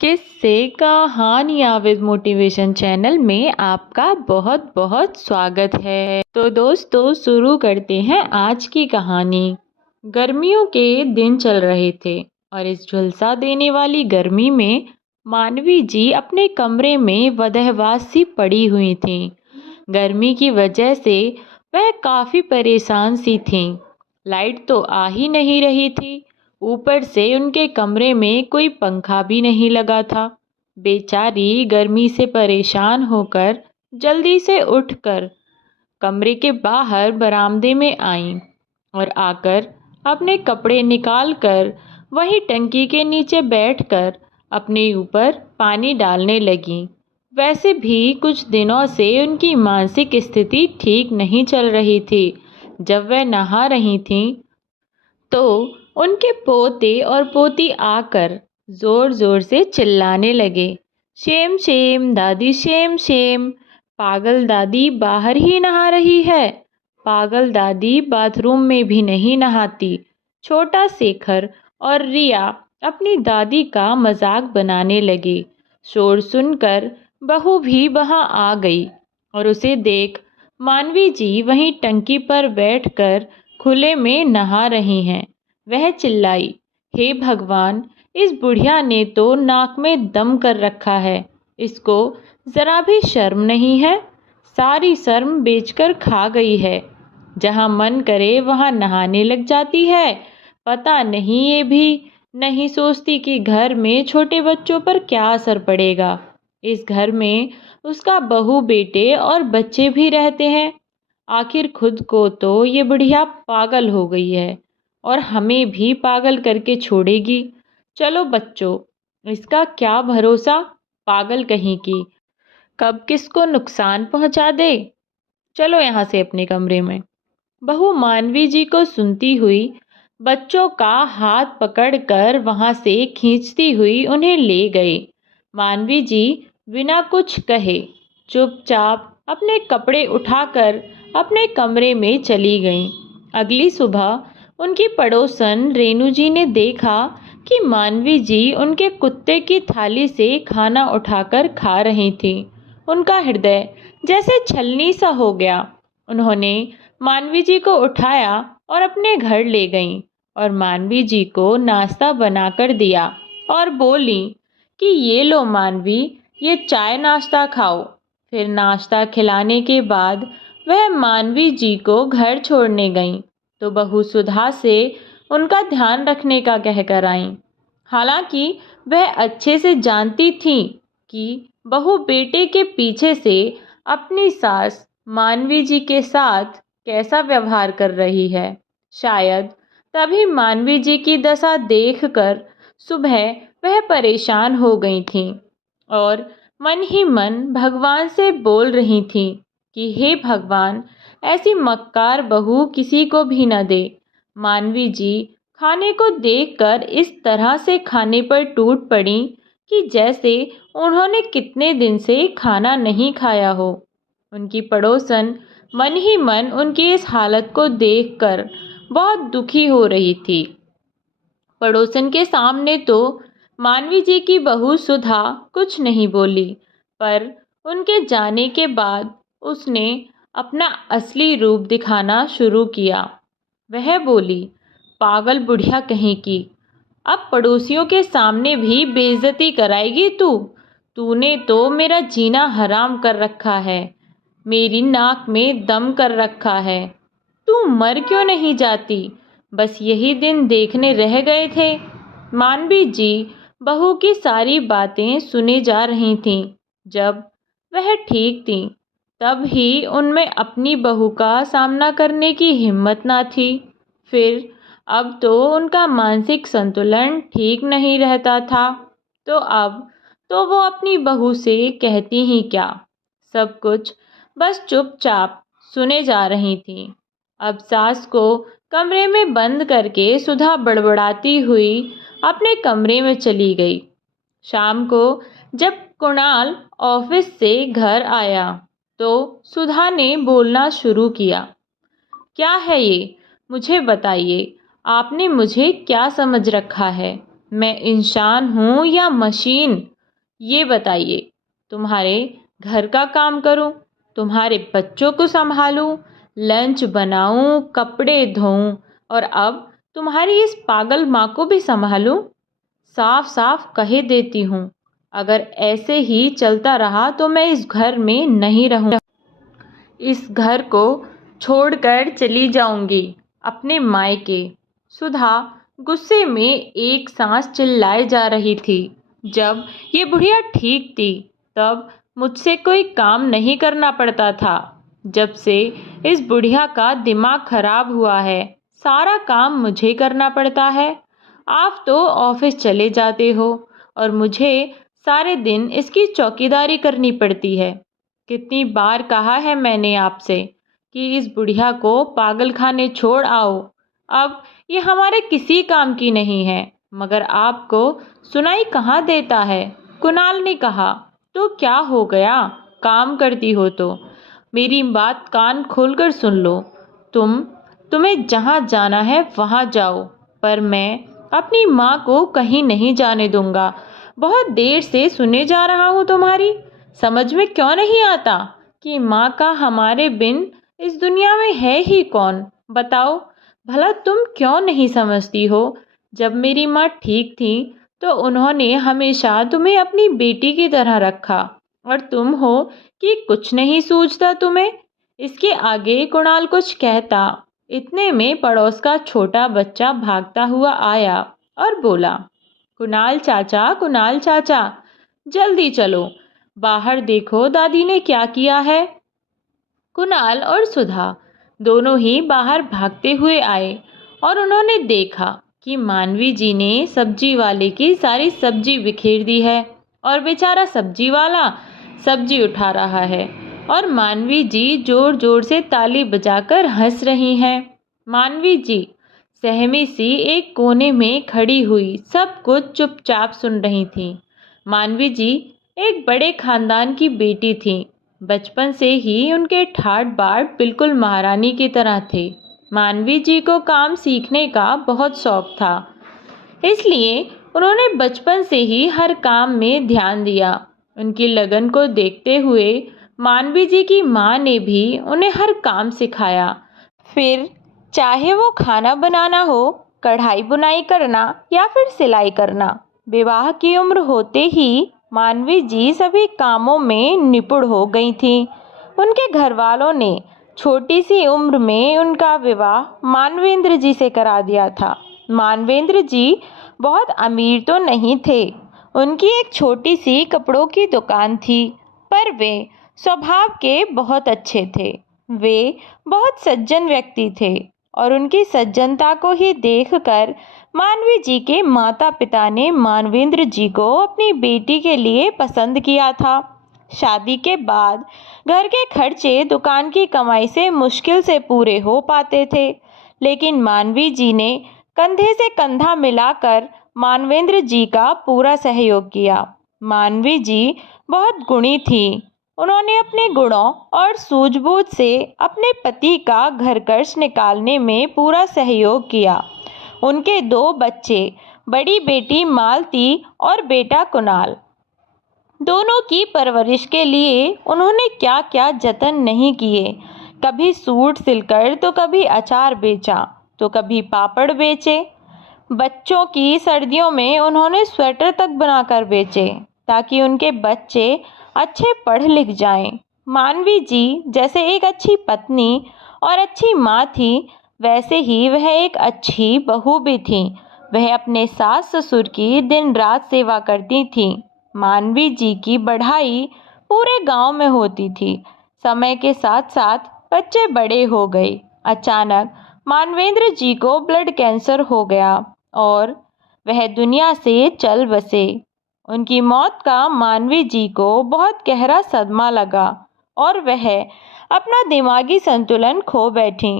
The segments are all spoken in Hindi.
किस्से कहानियाँ विद मोटिवेशन चैनल में आपका बहुत बहुत स्वागत है। तो दोस्तों शुरू करते हैं आज की कहानी। गर्मियों के दिन चल रहे थे और इस झुलसा देने वाली गर्मी में मानवी जी अपने कमरे में वदहवास सी पड़ी हुई थीं। गर्मी की वजह से वह काफ़ी परेशान सी थीं। लाइट तो आ ही नहीं रही थी, ऊपर से उनके कमरे में कोई पंखा भी नहीं लगा था। बेचारी गर्मी से परेशान होकर जल्दी से उठकर कमरे के बाहर बरामदे में आईं और आकर अपने कपड़े निकालकर वहीं टंकी के नीचे बैठकर अपने ऊपर पानी डालने लगीं। वैसे भी कुछ दिनों से उनकी मानसिक स्थिति ठीक नहीं चल रही थी। जब वह नहा रही थीं तो उनके पोते और पोती आकर जोर जोर से चिल्लाने लगे, शेम शेम दादी, शेम शेम। पागल दादी बाहर ही नहा रही है, पागल दादी बाथरूम में भी नहीं नहाती। छोटा शेखर और रिया अपनी दादी का मजाक बनाने लगे। शोर सुनकर बहू भी वहां आ गई और उसे देख मानवी जी वहीं टंकी पर बैठकर खुले में नहा रही हैं। वह चिल्लाई, हे भगवान, इस बुढ़िया ने तो नाक में दम कर रखा है, इसको जरा भी शर्म नहीं है, सारी शर्म बेचकर खा गई है। जहां मन करे वहां नहाने लग जाती है। पता नहीं ये भी नहीं सोचती कि घर में छोटे बच्चों पर क्या असर पड़ेगा। इस घर में उसका बहू बेटे और बच्चे भी रहते हैं। आखिर खुद को तो ये बुढ़िया पागल हो गई है और हमें भी पागल करके छोड़ेगी। चलो बच्चों, इसका क्या भरोसा, पागल कहीं की, कब किसको नुकसान पहुंचा दे। चलो यहाँ से अपने कमरे में। बहू मानवी जी को सुनती हुई बच्चों का हाथ पकड़कर वहां से खींचती हुई उन्हें ले गई। मानवी जी बिना कुछ कहे चुपचाप अपने कपड़े उठाकर अपने कमरे में चली गईं। अगली सुबह उनकी पड़ोसन रेणु जी ने देखा कि मानवी जी उनके कुत्ते की थाली से खाना उठाकर खा रही थी। उनका हृदय जैसे छलनी सा हो गया। उन्होंने मानवी जी को उठाया और अपने घर ले गईं और मानवी जी को नाश्ता बनाकर दिया और बोली कि ये लो मानवी, ये चाय नाश्ता खाओ। फिर नाश्ता खिलाने के बाद वह मानवी जी को घर छोड़ने गईं तो बहू सुधा से उनका ध्यान रखने का कहकर आईं। हालांकि वह अच्छे से जानती थीं कि बहू बेटे के पीछे से अपनी सास मानवी जी के साथ कैसा व्यवहार कर रही है। शायद तभी मानवी जी की दशा देखकर सुबह वह परेशान हो गई थीं और मन ही मन भगवान से बोल रही थीं कि हे भगवान, ऐसी मक्कार बहू किसी को भी न दे। मानवी जी खाने को देखकर इस तरह से खाने पर टूट पड़ी कि जैसे उन्होंने कितने दिन से खाना नहीं खाया हो। उनकी पड़ोसन मन ही मन उनकी इस हालत को देखकर बहुत दुखी हो रही थी। पड़ोसन के सामने तो मानवी जी की बहू सुधा कुछ नहीं बोली, पर उनके जाने के बाद उसने अपना असली रूप दिखाना शुरू किया। वह बोली, पागल बुढ़िया कहीं की, अब पड़ोसियों के सामने भी बेइज्जती कराएगी तू। तूने तो मेरा जीना हराम कर रखा है, मेरी नाक में दम कर रखा है। तू मर क्यों नहीं जाती, बस यही दिन देखने रह गए थे। मानवी जी बहू की सारी बातें सुने जा रही थीं। जब वह ठीक थी तब ही उनमें अपनी बहू का सामना करने की हिम्मत ना थी। फिर अब तो उनका मानसिक संतुलन ठीक नहीं रहता था, तो अब तो वो अपनी बहू से कहती ही क्या, सब कुछ बस चुपचाप सुने जा रही थी। अब सास को कमरे में बंद करके सुधा बड़बड़ाती हुई अपने कमरे में चली गई। शाम को जब कुणाल ऑफिस से घर आया तो सुधा ने बोलना शुरू किया, क्या है ये, मुझे बताइए, आपने मुझे क्या समझ रखा है, मैं इंसान हूँ या मशीन? ये बताइए, तुम्हारे घर का काम करूं, तुम्हारे बच्चों को संभालूं, लंच बनाऊं, कपड़े धोऊं और अब तुम्हारी इस पागल माँ को भी संभालूं। साफ साफ कह देती हूँ, अगर ऐसे ही चलता रहा तो मैं इस घर में नहीं रहूँगी। इस घर को छोड़कर चली जाऊंगी अपने मायके। सुधा गुस्से में एक सांस चिल्लाए जा रही थी। जब ये बुढ़िया ठीक थी तब मुझसे कोई काम नहीं करना पड़ता था। जब से इस बुढ़िया का दिमाग खराब हुआ है सारा काम मुझे करना पड़ता है। आप तो ऑफिस चले जाते हो और मुझे सारे दिन इसकी चौकीदारी करनी पड़ती है। कितनी बार कहा है मैंने आपसे कि इस बुढ़िया को पागल खाने छोड़ आओ। अब ये हमारे किसी काम की नहीं है, मगर आपको सुनाई कहाँ देता है। कुणाल ने कहा, तो क्या हो गया, काम करती हो तो मेरी बात कान खोलकर सुन लो। तुम्हें जहाँ जाना है वहाँ जाओ, पर मैं अपनी माँ को कहीं नहीं जाने दूंगा। बहुत देर से सुने जा रहा हूँ तुम्हारी। समझ में क्यों नहीं आता कि माँ का हमारे बिन इस दुनिया में है ही कौन। बताओ भला तुम क्यों नहीं समझती हो। जब मेरी माँ ठीक थी तो उन्होंने हमेशा तुम्हें अपनी बेटी की तरह रखा और तुम हो कि कुछ नहीं सूझता तुम्हें। इसके आगे कुणाल कुछ कहता, इतने में पड़ोस का छोटा बच्चा भागता हुआ आया और बोला, कुणाल चाचा, जल्दी चलो, बाहर देखो दादी ने क्या किया है। कुणाल और सुधा दोनों ही बाहर भागते हुए आए और उन्होंने देखा कि मानवी जी ने सब्जी वाले की सारी सब्जी बिखेर दी है और बेचारा सब्जी वाला सब्जी उठा रहा है और मानवी जी जोर जोर से ताली बजाकर हंस रही हैं। मानवी जी सहमी सी एक कोने में खड़ी हुई सब कुछ चुपचाप सुन रही थी। मानवी जी एक बड़े खानदान की बेटी थी। बचपन से ही उनके ठाट बाट बिल्कुल महारानी की तरह थे। मानवी जी को काम सीखने का बहुत शौक था, इसलिए उन्होंने बचपन से ही हर काम में ध्यान दिया। उनकी लगन को देखते हुए मानवी जी की माँ ने भी उन्हें हर काम सिखाया। फिर चाहे वो खाना बनाना हो, कढ़ाई बुनाई करना या फिर सिलाई करना। विवाह की उम्र होते ही मानवी जी सभी कामों में निपुण हो गई थीं। उनके घर वालों ने छोटी सी उम्र में उनका विवाह मानवेंद्र जी से करा दिया था। मानवेंद्र जी बहुत अमीर तो नहीं थे, उनकी एक छोटी सी कपड़ों की दुकान थी, पर वे स्वभाव के बहुत अच्छे थे। वे बहुत सज्जन व्यक्ति थे और उनकी सज्जनता को ही देखकर मानवी जी के माता पिता ने मानवेंद्र जी को अपनी बेटी के लिए पसंद किया था। शादी के बाद घर के खर्चे दुकान की कमाई से मुश्किल से पूरे हो पाते थे, लेकिन मानवी जी ने कंधे से कंधा मिलाकर मानवेंद्र जी का पूरा सहयोग किया। मानवी जी बहुत गुणी थी। उन्होंने अपने गुणों और सूझबूझ से अपने पति का घर खर्च निकालने में पूरा सहयोग किया। उनके 2 बच्चे, बड़ी बेटी मालती और बेटा कुणाल, दोनों की परवरिश के लिए उन्होंने क्या क्या जतन नहीं किए। कभी सूट सिलकर तो कभी अचार बेचा तो कभी पापड़ बेचे। बच्चों की सर्दियों में उन्होंने स्वेटर तक बनाकर बेचे ताकि उनके बच्चे अच्छे पढ़ लिख जाएं। मानवी जी जैसे एक अच्छी पत्नी और अच्छी माँ थी, वैसे ही वह एक अच्छी बहू भी थी। वह अपने सास ससुर की दिन रात सेवा करती थी। मानवी जी की बढ़ाई पूरे गांव में होती थी। समय के साथ साथ बच्चे बड़े हो गए। अचानक मानवेंद्र जी को ब्लड कैंसर हो गया और वह दुनिया से चल बसे। उनकी मौत का मानवी जी को बहुत गहरा सदमा लगा और वह अपना दिमागी संतुलन खो बैठी।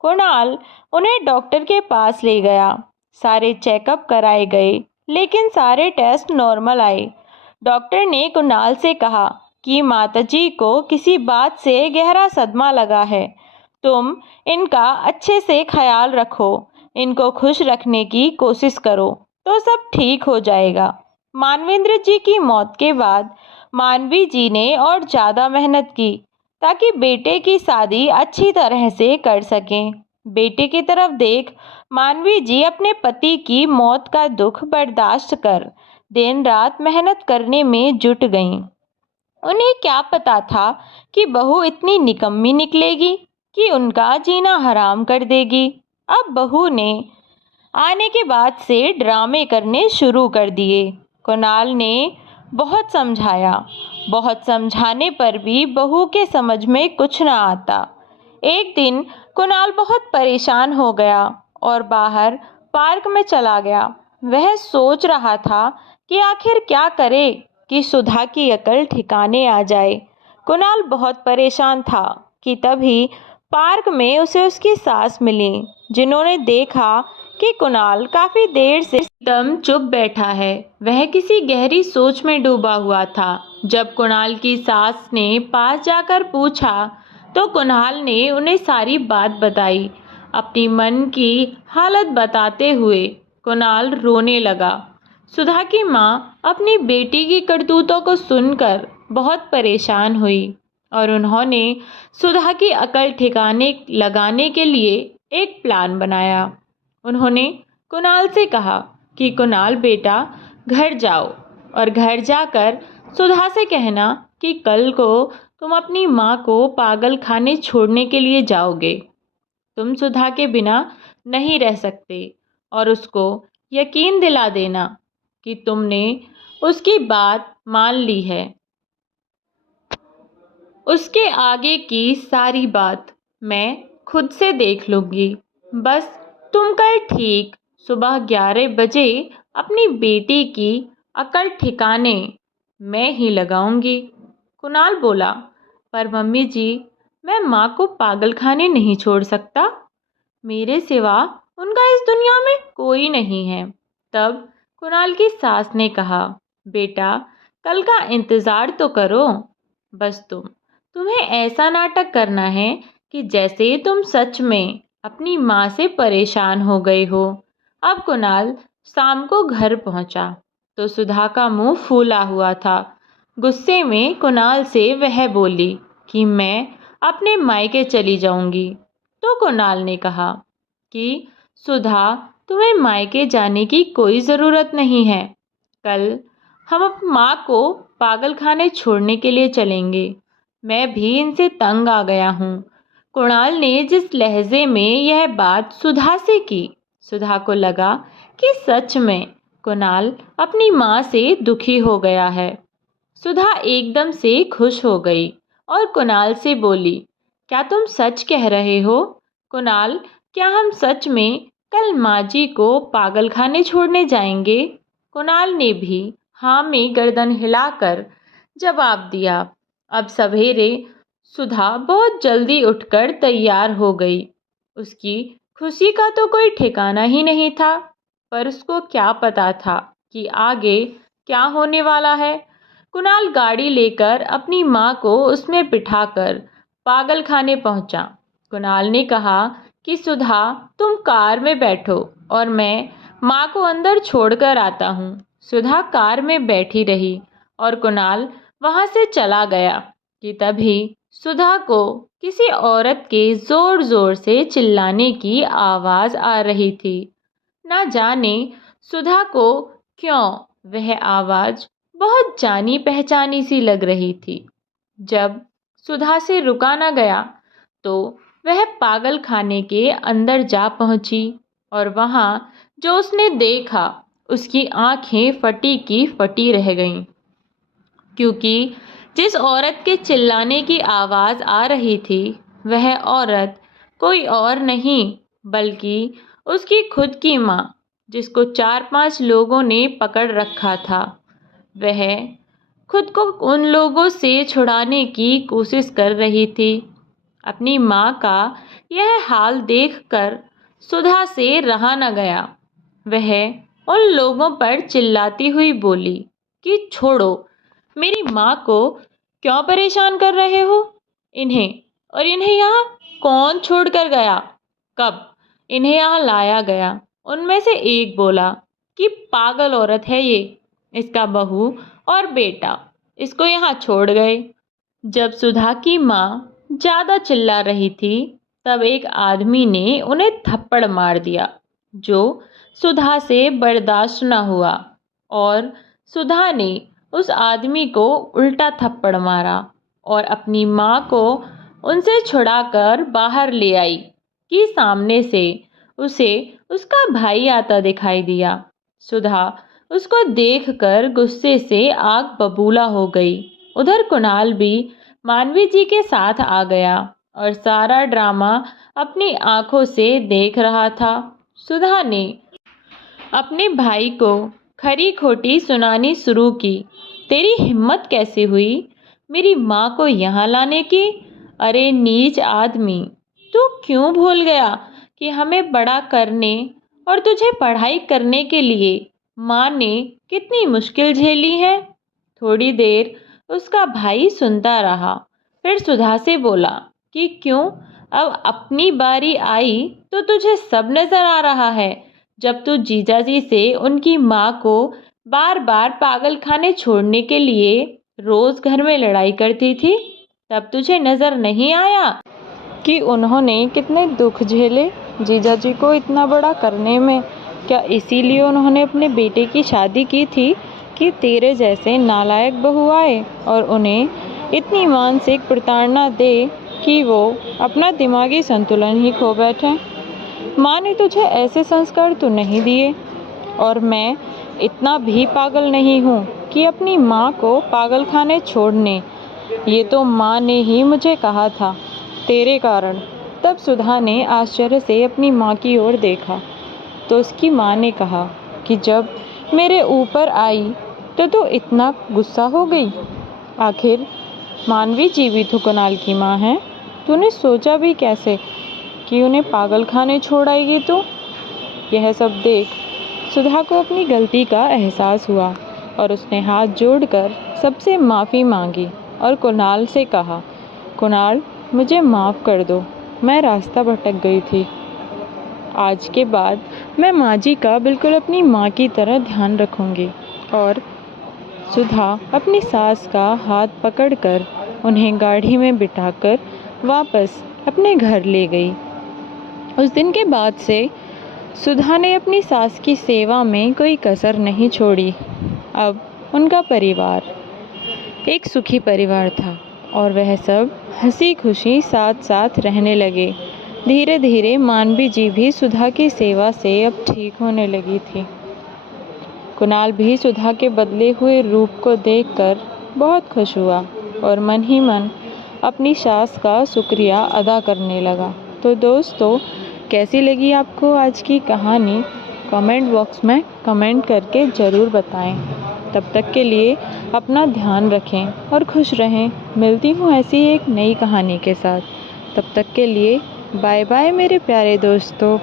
कुणाल उन्हें डॉक्टर के पास ले गया। सारे चेकअप कराए गए, लेकिन सारे टेस्ट नॉर्मल आए। डॉक्टर ने कुणाल से कहा कि माताजी को किसी बात से गहरा सदमा लगा है। तुम इनका अच्छे से ख्याल रखो, इनको खुश रखने की कोशिश करो तो सब ठीक हो जाएगा। मानवेंद्र जी की मौत के बाद मानवी जी ने और ज़्यादा मेहनत की ताकि बेटे की शादी अच्छी तरह से कर सकें। बेटे की तरफ देख मानवी जी अपने पति की मौत का दुख बर्दाश्त कर दिन रात मेहनत करने में जुट गईं। उन्हें क्या पता था कि बहू इतनी निकम्मी निकलेगी कि उनका जीना हराम कर देगी। अब बहू ने आने के बाद से ड्रामे करने शुरू कर दिए। कुणाल ने बहुत समझाया, बहुत समझाने पर भी बहू के समझ में कुछ न आता। एक दिन कुणाल बहुत परेशान हो गया और बाहर पार्क में चला गया। वह सोच रहा था कि आखिर क्या करे कि सुधा की अकल ठिकाने आ जाए। कुणाल बहुत परेशान था कि तभी पार्क में उसे उसकी सास मिली, जिन्होंने देखा कि कुणाल काफी देर से एकदम चुप बैठा है। वह किसी गहरी सोच में डूबा हुआ था। जब कुणाल की सास ने पास जाकर पूछा तो कुणाल ने उन्हें सारी बात बताई। अपनी मन की हालत बताते हुए कुणाल रोने लगा। सुधा की माँ अपनी बेटी की करतूतों को सुनकर बहुत परेशान हुई और उन्होंने सुधा की अकल ठिकाने लगाने के लिए एक प्लान बनाया। उन्होंने कुणाल से कहा कि कुणाल बेटा, घर जाओ और घर जाकर सुधा से कहना कि कल को तुम अपनी माँ को पागल खाने छोड़ने के लिए जाओगे। तुम सुधा के बिना नहीं रह सकते और उसको यकीन दिला देना कि तुमने उसकी बात मान ली है। उसके आगे की सारी बात मैं खुद से देख लूँगी। बस तुम कल ठीक सुबह 11 बजे अपनी बेटी की अकल ठिकाने मैं ही लगाऊंगी। कुणाल बोला, पर मम्मी जी, मैं माँ को पागल खाने नहीं छोड़ सकता। मेरे सिवा उनका इस दुनिया में कोई नहीं है। तब कुणाल की सास ने कहा, बेटा, कल का इंतज़ार तो करो। बस तुम्हें ऐसा नाटक करना है कि जैसे तुम सच में अपनी माँ से परेशान हो गए हो। अब कुणाल शाम को घर पहुंचा तो सुधा का मुंह फूला हुआ था। गुस्से में कुणाल से वह बोली कि मैं अपने मायके चली जाऊंगी। तो कुणाल ने कहा कि सुधा, तुम्हें मायके जाने की कोई ज़रूरत नहीं है। कल हम अपनी माँ को पागल खाने छोड़ने के लिए चलेंगे। मैं भी इनसे तंग आ गया हूँ। कुणाल ने जिस लहजे में यह बात सुधा से की, सुधा को लगा कि सच में कुणाल अपनी माँ से दुखी हो गया है। सुधा एकदम से खुश हो गई और कुणाल से बोली, क्या तुम सच कह रहे हो? कुणाल, क्या हम सच में कल माँ जी को पागल खाने छोड़ने जाएंगे? कुणाल ने भी हाँ में गर्दन हिलाकर जवाब दिया। अब सवेरे सुधा बहुत जल्दी उठकर तैयार हो गई। उसकी खुशी का तो कोई ठिकाना ही नहीं था, पर उसको क्या पता था कि आगे क्या होने वाला है। कुणाल गाड़ी लेकर अपनी माँ को उसमें बिठाकर पागल खाने पहुंचा। कुणाल ने कहा कि सुधा, तुम कार में बैठो और मैं माँ को अंदर छोड़कर आता हूँ। सुधा कार में बैठी रही और कुणाल वहाँ से चला गया कि तभी सुधा को किसी औरत के जोर जोर से चिल्लाने की आवाज़ आ रही थी। ना जाने सुधा को क्यों वह आवाज़ बहुत जानी पहचानी सी लग रही थी। जब सुधा से रुका न गया तो वह पागल खाने के अंदर जा पहुंची और वहाँ जो उसने देखा, उसकी आंखें फटी की फटी रह गईं, क्योंकि जिस औरत के चिल्लाने की आवाज़ आ रही थी वह औरत कोई और नहीं बल्कि उसकी खुद की माँ, जिसको 4-5 लोगों ने पकड़ रखा था। वह खुद को उन लोगों से छुड़ाने की कोशिश कर रही थी। अपनी माँ का यह हाल देखकर सुधा से रहा न गया। वह उन लोगों पर चिल्लाती हुई बोली कि छोड़ो, मेरी माँ को क्यों परेशान कर रहे हो? इन्हें यहाँ कौन छोड़ कर गया? कब इन्हें यहाँ लाया गया? उनमें से एक बोला कि पागल औरत है ये, इसका बहू और बेटा इसको यहाँ छोड़ गए। जब सुधा की माँ ज़्यादा चिल्ला रही थी तब एक आदमी ने उन्हें थप्पड़ मार दिया, जो सुधा से बर्दाश्त न हुआ और सुधा ने उस आदमी को उल्टा थप्पड़ मारा और अपनी माँ को उनसे छुड़ाकर बाहर ले आई कि सामने से उसे उसका भाई आता दिखाई दिया। सुधा उसको देखकर गुस्से से आग बबूला हो गई। उधर कुणाल भी मानवी जी के साथ आ गया और सारा ड्रामा अपनी आंखों से देख रहा था। सुधा ने अपने भाई को खरी खोटी सुनानी शुरू की। तेरी हिम्मत कैसे हुई मेरी माँ को यहाँ लाने की? अरे नीच आदमी, तू क्यों भूल गया कि हमें बड़ा करने और तुझे पढ़ाई करने के लिए माँ ने कितनी मुश्किल झेली है। थोड़ी देर उसका भाई सुनता रहा, फिर सुधा से बोला कि क्यों, अब अपनी बारी आई तो तुझे सब नजर आ रहा है। जब तू जीजाजी से उनकी माँ को बार बार पागल खाने छोड़ने के लिए रोज घर में लड़ाई करती थी, तब तुझे नजर नहीं आया कि उन्होंने कितने दुख झेले जीजाजी को इतना बड़ा करने में? क्या इसीलिए उन्होंने अपने बेटे की शादी की थी कि तेरे जैसे नालायक बहू आए और उन्हें इतनी मानसिक प्रताड़ना दे कि वो अपना दिमागी संतुलन ही खो बैठे? माँ ने तुझे ऐसे संस्कार तो नहीं दिए और मैं इतना भी पागल नहीं हूँ कि अपनी माँ को पागल खाने छोड़ने। ये तो माँ ने ही मुझे कहा था तेरे कारण। तब सुधा ने आश्चर्य से अपनी माँ की ओर देखा तो उसकी माँ ने कहा कि जब मेरे ऊपर आई तो इतना गुस्सा हो गई। आखिर मानवी जी भी तो कुणाल की माँ है, तूने सोचा भी कैसे कि उन्हें पागल खाने छोड़ आएगी? तो यह सब देख सुधा को अपनी गलती का एहसास हुआ और उसने हाथ जोड़कर सबसे माफ़ी मांगी और कुणाल से कहा, कुणाल मुझे माफ़ कर दो, मैं रास्ता भटक गई थी। आज के बाद मैं माँ जी का बिल्कुल अपनी माँ की तरह ध्यान रखूँगी। और सुधा अपनी सास का हाथ पकड़कर उन्हें गाड़ी में बिठाकर वापस अपने घर ले गई। उस दिन के बाद से सुधा ने अपनी सास की सेवा में कोई कसर नहीं छोड़ी। अब उनका परिवार एक सुखी परिवार था और वह सब हंसी खुशी साथ साथ रहने लगे। धीरे धीरे मानवी जी भी सुधा की सेवा से अब ठीक होने लगी थी। कुणाल भी सुधा के बदले हुए रूप को देखकर बहुत खुश हुआ और मन ही मन अपनी सास का शुक्रिया अदा करने लगा। तो दोस्तों, कैसी लगी आपको आज की कहानी? कमेंट बॉक्स में कमेंट करके ज़रूर बताएं। तब तक के लिए अपना ध्यान रखें और खुश रहें। मिलती हूँ ऐसी एक नई कहानी के साथ। तब तक के लिए बाय बाय मेरे प्यारे दोस्तों।